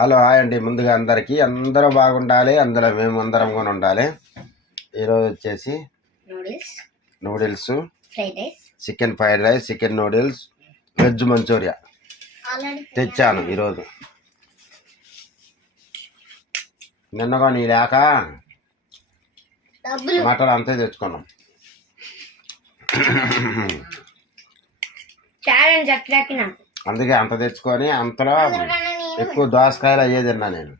Hello hi అండి. ముందుగా అందరూ బాగుండాలి, అందులో మేము అందరం కూడా ఉండాలి. ఈరోజు వచ్చేసి noodles, chicken fried rice, chicken noodles, veg Manchurian తెచ్చాను ఈరోజు. నిన్నగా నీ లేక మటన్ అంతే తెచ్చుకున్నాం. అందుకే అంత తెచ్చుకొని అంతలో ఎక్కువ దోసకాయలు అయ్యే తిన్నా నేను.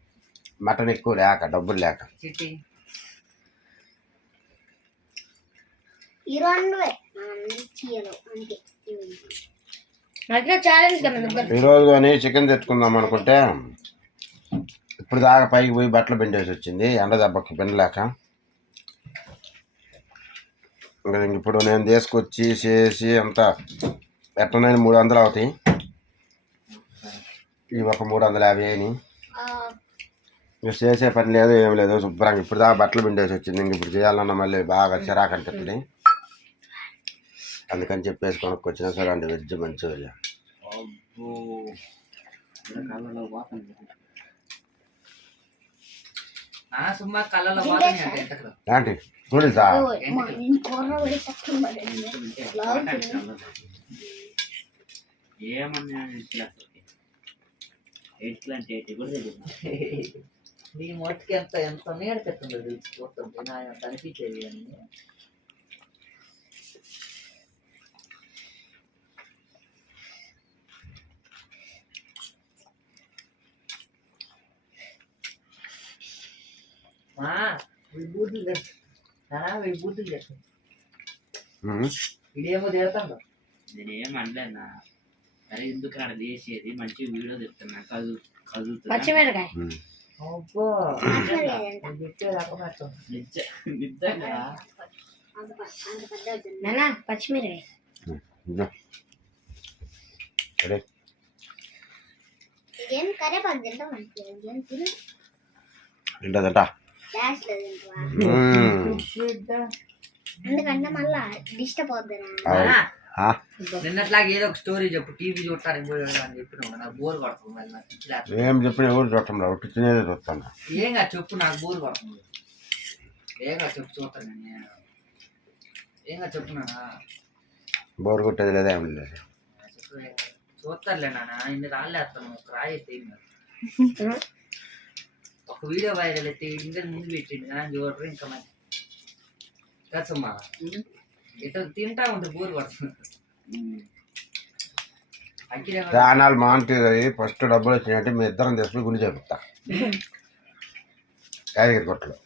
మటన్ ఎక్కువ లేక, డబ్బులు లేక. ఈరోజు కానీ చికెన్ తెచ్చుకుందాం అనుకుంటే ఇప్పుడు దాకా పైకి పోయి బట్టలు పిండేసి వచ్చింది, ఎండ దెబ్బకి పిండలేక. ఇప్పుడు నేను తీసుకొచ్చి చేసి అంతా ఎట్టనైనా 300 అవుతాయి. ఇవి ఒక 350 అయినాయి. చేసే పని లేదు, ఏం లేదు. శుభ్రంగా ఇప్పుడు దాకా బట్టలు పిండేసి వచ్చింది. ఇంక ఇప్పుడు చేయాలన్నా మళ్ళీ బాగా చిరాకు అంటుంది. అందుకని చెప్పేసి కొనుక్కొచ్చిన. సరే అండి, వెజ్ మంచూరియా. ఏంటి నూడిల్సా? నీ మొట్టుకి ఎంత నేర్పెత్తుందో తెలిసిపోతుంటే నా కనిపించేది. అని బూతులు బూతులు చేస్తాను. ఇదేమో తిడతాను. నేనేం అనలేనా, అరే ఎందుకు అక్కడ చేసేది, మంచి వీడియో చెప్తున్నా. పచ్చిమిరకాయ పచ్చిమిరకాయ ఎందుకంటే మళ్ళా డిస్టర్బ్ అవుతుంది. నిన్నట్లాగా ఏదో ఒక స్టోరీ చెప్పు. టీవీ చూడటానికి పోయాడు అని చెప్పిన నాకు బోర్ పడుతుంది. ఏం చెప్పిన ఎవరు చూడటం రా, ఒకటి తినేది చూస్తాను. ఏంగా చెప్పు, నాకు బోర్ పడుతుంది. ఏంగా చెప్పు, చూస్తాను నేను. ఏంగా చెప్పునా? బోర్ కొట్టేది లేదా, ఏం లేదు. చూస్తారులే నాన్న, ఇన్ని రాళ్ళేస్తాను. ఒక రాయి అయితే ఒక వీడియో వైరల్ అయితే ఇంకా ముందు పెట్టింది కానీ చూడరు. ఇంకా మరి కచ్చమ్మా ఇట్లా తింటా ఉంటే బోర్ పడుతుంది. ప్రాణాలు మాంటుంది. ఫస్ట్ డబ్బులు వచ్చినట్టు మీ ఇద్దరం తెచ్చి గుండె చేపిస్తా కాయగూర కొట్టలు.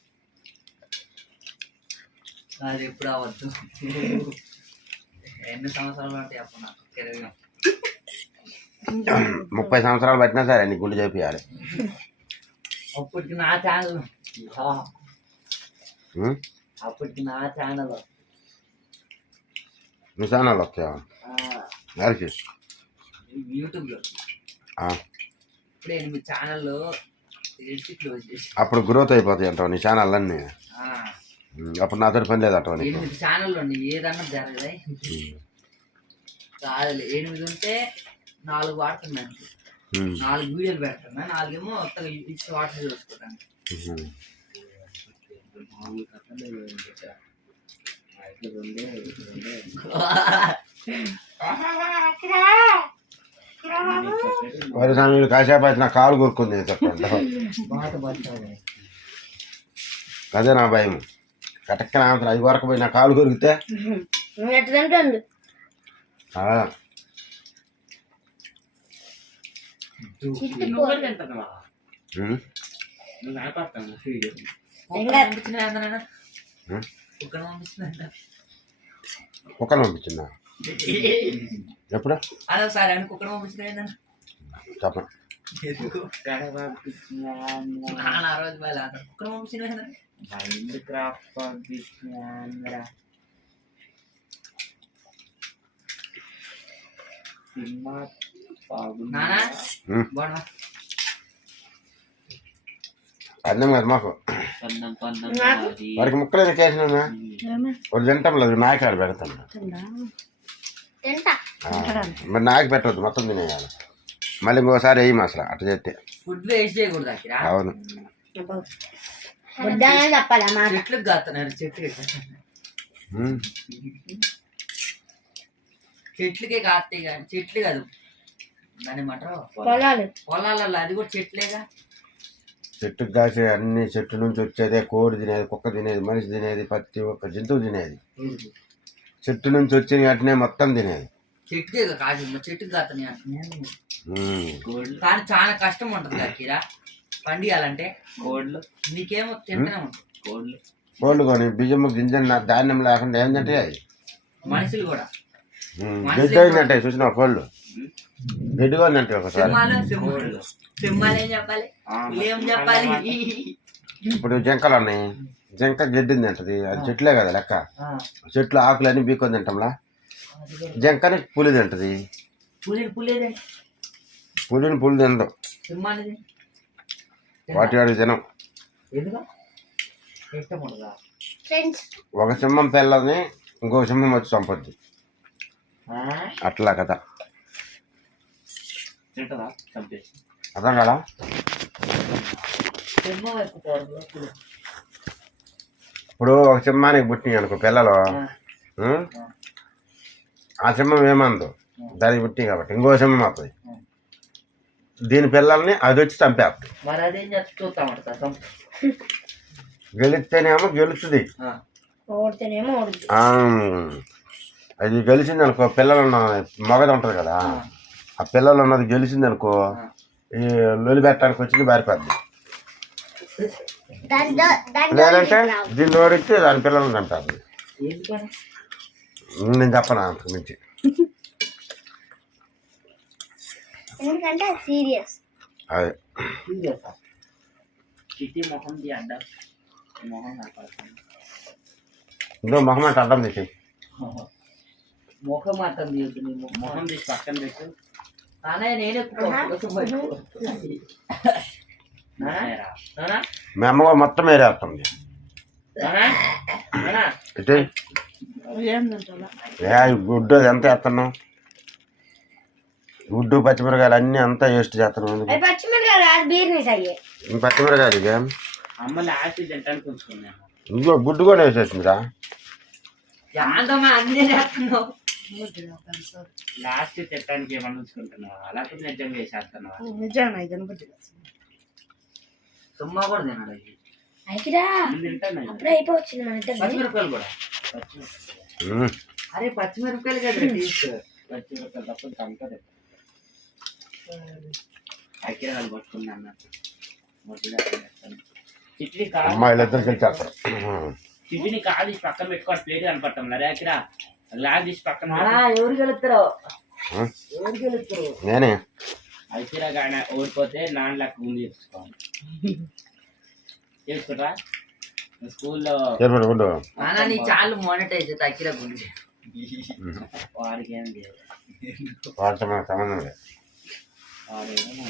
అది ఎప్పుడు అవ్వద్దు. ఎన్ని సంవత్సరాలు అంటే అప్పుడు నాకు 30 సంవత్సరాలు పట్టినా సరే నీ గుండె చేపియాలి. అప్పటికి నా ఛానల్ నీ ఛానల్ వచ్చావా? యూట్యూబ్ లో ఇప్పుడు 8 ఛానల్లో క్లోజ్ చేసి అప్పుడు గ్రోత్ అయిపోతాయి అంటావు నీ ఛానల్ అన్నీ. అప్పుడు నాతో పని లేదు అంటావు. 8 ఛానల్లో ఏదన్నా జరగదాయి కాదు. 8 ఉంటే 4 వాడుతున్నాను, 4 వీడియోలు పెడుతున్నా, 4 ఏమో ఇచ్చి వాటర్ చూసుకుంటాను. వరి సమయంలో కాసేపు అయితే నా కాలు కొరుక్కుంది చెప్పండి. అదే నా భయం. కటక్కన 5 వరకు పోయి నా కాలు కొరికితే కుక్కను పంపించిందా? ఎప్పుడు అదొకసారి అని కుక్కను పంపించిన చెప్పండి. ఆ రోజు కుక్కను పంపించిన అన్నం కదా మాకు. వారికి ముక్కలు చేసిన వాళ్ళు తింటాం లేదు, నాయకాడు పెడతాను. మరి నాకు పెట్టవద్దు, మొత్తం తినేయాలి. మళ్ళీ ఇంకోసారి వేయము అసలు అట్లా చేస్తే. ఫుడ్ వేస్ట్ చేయకూడదు అక్కడ. అవును. వద్దానే చెప్పాలి అన్నమాట. చెట్లకు కాస్తున్నారు, ఉమ్. చెట్లకే కాస్తాయి కానీ చెట్లు కాదు దాని ఏమంటారు పొలాలు పొలాలలో, అది కూడా చెట్లేగా. చెట్టుకు కాసే అన్ని చెట్టు నుంచి వచ్చేదే. కోడి తినేది, కుక్క తినేది, మనిషి తినేది, ప్రతి ఒక్క జంతువు తినేది. చెట్టు నుంచి వచ్చిన వాటినే మొత్తం తినేది. చెట్టుకే కాదు, చెట్టుకు కాస్తున్నాయి అంటున్నాను. ఉమ్. కానీ చాలా కష్టం ఉంటుంది కదా పండియాలంటే. కోడ్లు నీకేమో తింటూనే ఉంటుంది. కోడ్లు కోళ్ళు కొని బియ్యం గింజ ధాన్యం లేకుండా ఏంటంటే అది మనుషులు కూడా గడ్డి అయిందంటే చూసిన కోళ్ళు గడ్డిగా ఉందంటే ఒకసారి. సింహాలు ఏం చెప్పాలి, ఏం చెప్పాలి. ఇప్పుడు జింకలు ఉన్నాయి, జింక గడ్డింది అంటది, అది చెట్లే కదా లెక్క. చెట్లు ఆకులన్నీ బీకొని తింటాంలా. జింకని పులి తింటది, పులేదే పులిని పులి తినదు. సింహానిది వాటి వాడి తినం. ఎందుకు ఇష్టం ఉండదా? ఫ్రెండ్స్ ఒక సింహం పిల్లని ఇంకో సింహం వచ్చి చంపొద్ది, అట్లా కదా. తింటదా చంపేసి అర్థం కదా. సింహం ఎక్కుతారు. ఇప్పుడు ఒక సింహానికి పుట్టినాయి అనుకో పిల్లలు, ఉం? ఆ సింహం ఏమందు దానికి పుట్టినాయి కాబట్టి ఇంకో సింహం వస్తుంది, దీని పిల్లల్ని అది వచ్చి చంపేస్తుంది. మరి అదేం చేస్తా చూస్తామంట. గెలిస్తేనేమో గెలుస్తుంది, ఓడితేనేమో ఓడుతుంది. అది గెలిచింది అనుకో, పిల్లలు ఉన్న మగది ఉంటుంది కదా, ఆ పిల్లలు ఉన్నది గెలిచింది అనుకో, ఈ లొలి పెట్టడానికి వచ్చింది బారిపోద్ది. లేదంటే దీన్ని ఓడిస్తే దాని పిల్లల్ని చంపేస్తుంది. ఎందుకని నేను చెప్పను అంతకు మించి. ఎందుకంటే సీరియస్. అదే చిట్టి మొహం ది అడ్డ మొహం కాపాడుతుంది. ఇంకో మొహం అంటే అర్థం తెచ్చి ముఖం మాత్రం తీయద్దు. నీ మొహం తీసి పక్కన పెట్టు. అన్నయ్య నేను మీ అమ్మ మొత్తం వేరేస్తుంది. గుడ్డు అది ఎంత వేస్తున్నావు, గుడ్డు పచ్చిమిరకాయలు అన్నీ అంతా వేస్ట్ చేస్తున్నావు. పచ్చిమిరకాయలు బీర్నీస్ అయ్యే పచ్చిమిరకాయలు ఇక అమ్మ లాస్ట్ తింటానికి ఉంచుకున్నాను. ఇంకో గుడ్డు కూడా వేసేసిందిరా. అన్నీ చేస్తున్నావు. లాస్ట్ తింటానికి ఏమన్నా ఉంచుకుంటున్నావా, అలాగే నిజంగా వేసేస్తున్నావా? సుమ్మా కూడా తినాలి. అయికిరా తింటాను అప్పుడే అయిపోవచ్చింది మన ఇద్దరు. పచ్చిమిరపకాయలు కూడా. అరే పచ్చిమిరపకాయలు కదా పచ్చిమిరపకాయలు తప్ప కంటే అక్కిరాలు పట్టుకున్నా అన్నట్టు చిట్టిని కాదు, అమ్మాయిలు ఇద్దరు గెలిచేస్తారు. చిట్టిని కాదు తీసి పక్కన పెట్టుకోవాలి. ప్లేట్ కనపడతాం రే అక్కిరా, గ్లాస్ తీసి పక్కన ఎవరు గెలుస్తారో ఎవరు గెలుస్తారు. నేనే అక్కిరా కానీ ఓడిపోతే నాన్న లెక్క ముందు చేసుకోవాలి. చేసుకుంటా స్కూల్లో గుడ్డు నాన్న నీ చాలు మానిటైజ్ తగ్గిన గురించి వాడికి ఏం లేదు, వాళ్ళతో మనకు సంబంధం లేదు. వాడేమో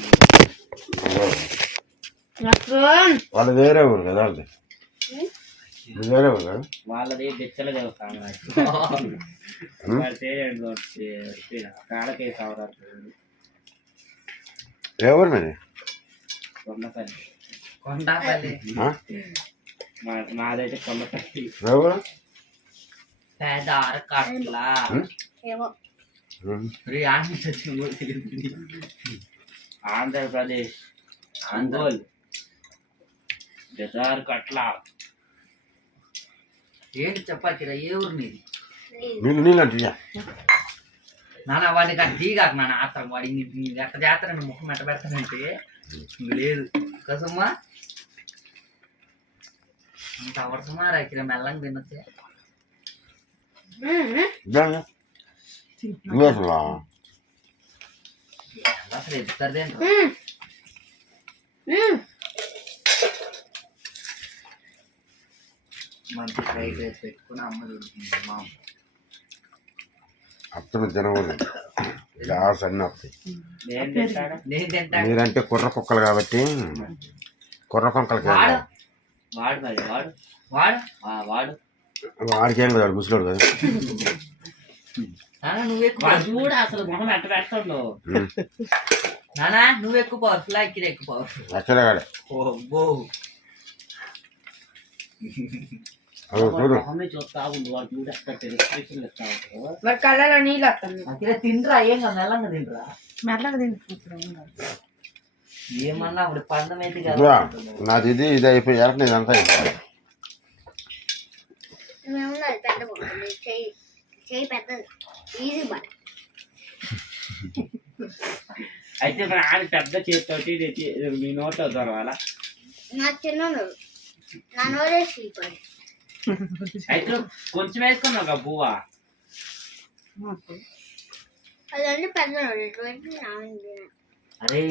వాళ్ళు వేరే ఊరు కదా, వాళ్ళది వేరే ఊరు కదా. వాళ్ళది బెచ్చలు చదువుతాను కాళ్ళకే సవరాలు ఏ ఊరు మీది? కొండపల్లి. కొండపల్లి మాదైతే కొండపల్లి. ఏ ఊరు? పెద్ద అరకట్ల ఏమో ఆంధ్రప్రదేశ్ అంగోల్ బెదార్ కట్ల. ఏంటి చెప్పాలి ఏ ఊరు నీది? నీళ్ళు అంటే నాన్న వాడికి అది దిగాక నాన్న ఆత్రం వాడి ఎక్కడ చేస్తానండి ముఖం ఎట్ట పెడతానంటే లేదు కసమ్మా అంత అవసరమా రాకిరా మెల్లంగా తినొచ్చే. అసలు ఎత్తుతారు మంచి ఫ్రైడ్ రైస్ పెట్టుకుని అమ్మ చూడుతుంది మా అమ్మ. అప్పుడు తినకూడదు, గ్యాస్ అన్నీ వస్తాయి. నేను తింటా. మీరంటే కుర్ర కుక్కలు కాబట్టి కుర్ర కుక్కలకి వాడు మరి వాడు వాడు వాడు వాడికి ఏం కదా, ముసలోడు కదా. నువ్వు ఎక్కువ వాడు చూడు అసలు మొహం ఎట్ట పెట్టండు. నానా నువ్వు ఎక్కువ పవర్ఫుల్ అక్కిర ఎక్కువ పవర్ఫుల్. లక్షణగాడే ఓ చూడు. మొహమే చూస్తా ఉండు. వాడు చూడు ఎట్ట రెస్ట్రిక్షన్ ఇస్తా ఉంటాడు. మరి కళ్ళలో నీళ్ళు వస్తుంది. అక్కిర తిండ్రా ఏం కాదు మెల్లంగా తిండ్రా. మెల్లగా తింటున్నాడు. ఏమన్నా అప్పుడు పందం అయితే ఇదిగో, కదా. నాది ఇది అయిపోయి ఎరకని ఇదంతా అయిపోయింది. చేయి పెద్దది ఈజీ బట్ అయితే మన ఆడ పెద్ద చేతితోటి మీ నోట్లో దొరవాలా. నా చిన్న నా నోరేసి అయితే కొంచెం వేసుకున్నావు కదా పువ్వా. అదన్నీ పెద్ద అరే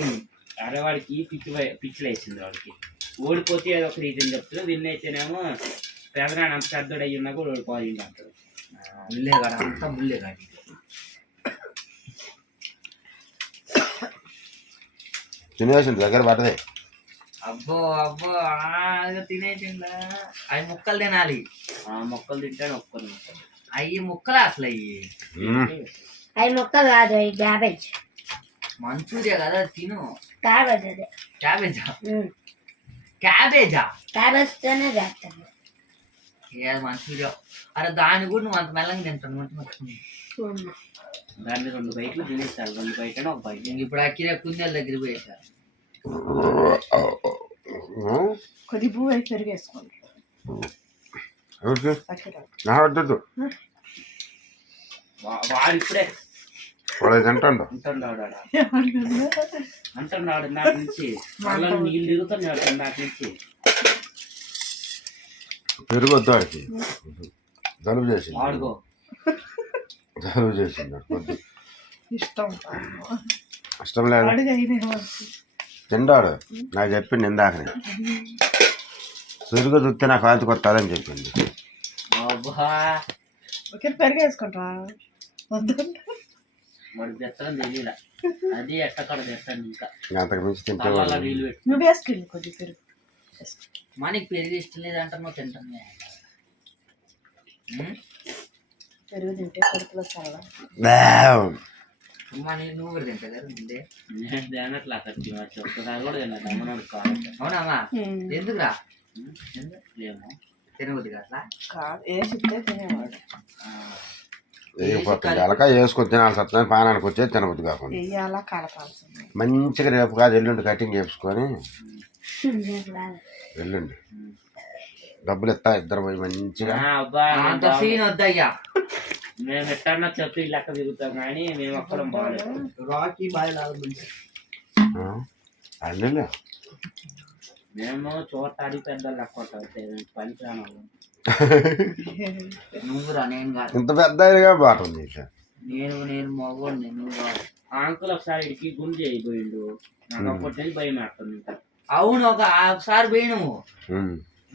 అరే వాడికి పిచ్చిలు వేసింది వాడికి. ఓడిపోతే ఏదో ఒక రీజన్ చెప్తాడు. విన్ అయితేనేమో పెదనాడు అంత పెద్దోడు అయ్యి ఉన్నా కూడా ఓడిపోయింది అంటాడు. ముల్లే కాడ అంతా ముల్లే కాడి. తినేసింది దగ్గర పట్టదే. అబ్బో అబ్బో తినేసిందా. అవి ముక్కలు తినాలి. ఆ మొక్కలు తింటాను ఒక్కరు అవి ముక్కలు అసలు అవి అవి మొక్కలు కాదు, అవి క్యాబేజ్. మంచూరియా కదా తిను. క్యాబేజ్ అదే క్యాబేజా క్యాబేజా క్యాబేజ్ తోనే చేస్తాను. ఏ మంచూరియా. అరే దాన్ని కూడా నువ్వు అంత మెల్లంగా తింటాను మంచి. దాన్ని 2 బయటలు తినేస్తారు. 2 బయట ఒక బయట. ఇంక ఇప్పుడు అక్కిరే కుందేల దగ్గర పోయేసారు. కొద్ది పువ్వు అయితే పెరుగు వేసుకోండి. వద్దు వాడు ఇప్పుడే వాడు తింటాడు. అంటున్నాడు నాటి నుంచి. మళ్ళీ నీళ్ళు తిరుగుతున్నాడు నాటి నుంచి. పెరుగు వద్దు వాడికి. జలుబు చేసింది. వాడుకో జలుబు చేసింది. వద్దు. ఇష్టం లేదు. తిండాడు. నాకు చెప్పింది ఇందాకనే పెరుగు చూస్తే నాకు కాంతి కొత్తాదని చెప్పింది. పెరుగు వేసుకుంటా వాడు తెస్తాను తెలియదా. అది ఎట్టక్కడ తెస్తాను ఇంకా అంతకు మించి తింటే అలా నీళ్ళు పెట్టి. నువ్వు వేసుకెళ్ళి కొద్ది పెరుగు. మనకి పెరిగి ఇష్టం లేదంటే నువ్వు తింటాను. పెరుగు తింటే కడుపులో చాలా నువ్వు కూడా తింటా కదా ముందే. నేను తినట్లా ఖర్చు ఒక్కసారి కూడా తిన్నాను. అమ్మనోడు కావాలి. అవునామా ఎందుకురా ఏమో తినవద్దు అట్లా వేసి తినేవాడు. వేయకపోతుంది అలక వేసుకొని తినాల్సి వస్తుంది. పానానికి వచ్చేది తినబుద్ది కాకుండా వెయ్యాలా కలపాల్సింది. మంచిగా రేపు కాదు ఎల్లుండి కటింగ్ చేసుకొని ఎల్లుండి డబ్బులు ఇస్తా ఇద్దరు పోయి మంచిగా. అబ్బా అంత సీన్ వద్దయ్యా. మేము ఎట్టన్నా చెప్పి లెక్క తిరుగుతాం కానీ మేము అక్కడ బాగాలేదు. రాకీ బాయ్ అల్లు మేము చోటాడి పెద్ద లెక్క పనికిరాను. నువ్వురా నేను కాదు. ఇంత పెద్దగా బాట ఉంది. నేను మగోడిని నువ్వు కాదు. అంకుల్ ఒకసారి ఇడికి గుంజి అయిపోయిండు. నాకు అప్పటి భయం వేస్తుంది. ఇంకా అవును ఒకసారి పోయినాము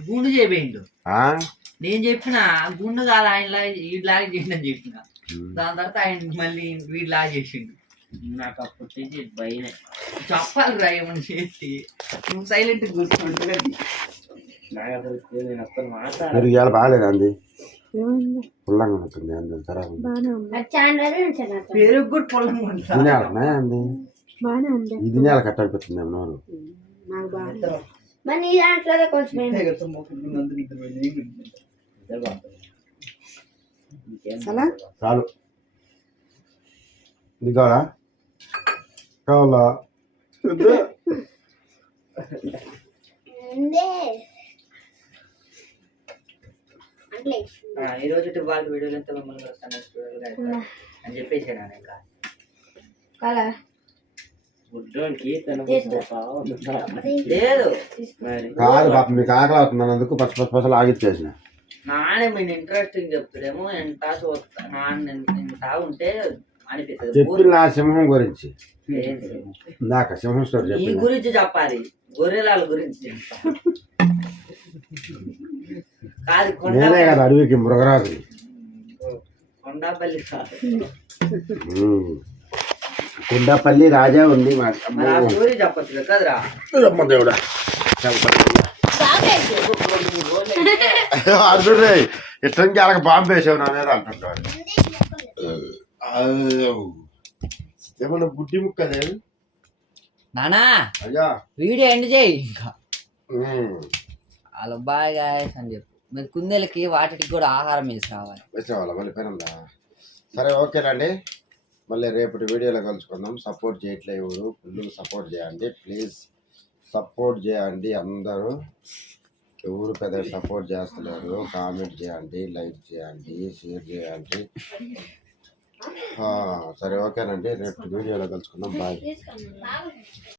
గుండు చేయిండు. నేను చెప్పిన గుండు కాదు ఆయన వీడిలాగా చేయండి అని చెప్పిన. దాని తర్వాత ఆయన మళ్ళీ వీడిలాగా చేసిండు. నాకు అప్పటి నుంచి భయమే. చెప్పాలి రా ఏమన్నా చేసి నువ్వు సైలెంట్ కూర్చుంటుంది. నాకు అసలు నేను అసలు మాట్లాడాలి. పెరుగు ఇవాళ బాగాలేదు అంది. పుల్లంగా ఉంటుంది అంది. పెరుగు కూడా పొలం ఉంటుంది. తినాలన్నా అంది. ఇది తినాలి కట్టడిపోతుంది ఏమో. మరి నీ దాంట్లో కొంచెం చాలు. ఇది కావాలా కావాలా ఈ రోజు వాళ్ళ వీడియోలు ఎంత మిమ్మల్ని అని చెప్పేసాను ఇంకా గుడ్డోనికి లేదు. కాదు పాప మీకు ఆకలి అవుతుంది అన్నందుకు పచ్చలు ఆగిచ్చేసిన. నానే మీరు ఇంట్రెస్టింగ్ చెప్తాడేమో ఎంత చూస్తా నాన్న ఇంత ఉంటే అనిపిస్తుంది. చెప్పిన నా సింహం గురించి ఇందాక సింహం స్టోరీ ఈ చెప్పిన గురించి చెప్పాలి. గొర్రెల గురించి చెప్పాలి. కాదు నేనే కదా అడవికి మృగరాజుని. కొండాపల్లి కొండపల్లి రాజా ఉంది. స్టోరీ చెప్పచ్చు కదరా దేవుడా అర్జున్ ఇట్లా వాళ్ళకి బాంబు వేసావు నా మీద అంటుంటాడు. ఏమన్నా బుడ్డి ముక్కలే నానా అయ్యా. వీడియో ఎండ్ చేయి ఇంకా ఉమ్. అలా బాగా అని చెప్పు మరి కుందేలకి వాటికి కూడా ఆహారం వేసి రావాలి. వేసేవాళ్ళ మళ్ళీ పైన. సరే ఓకేనండి, మళ్ళీ రేపటి వీడియోలో కలుసుకుందాం. సపోర్ట్ చేయట్లేదు ఎవరు, ఫుల్ సపోర్ట్ చేయండి ప్లీజ్. సపోర్ట్ చేయండి అందరూ, ఎవరు పెద్ద సపోర్ట్ చేస్తలేరు. కామెంట్ చేయండి, లైక్ చేయండి, షేర్ చేయండి. సరే ఓకేనండి, రేపటి వీడియోలో కలుసుకుందాం. బాయ్.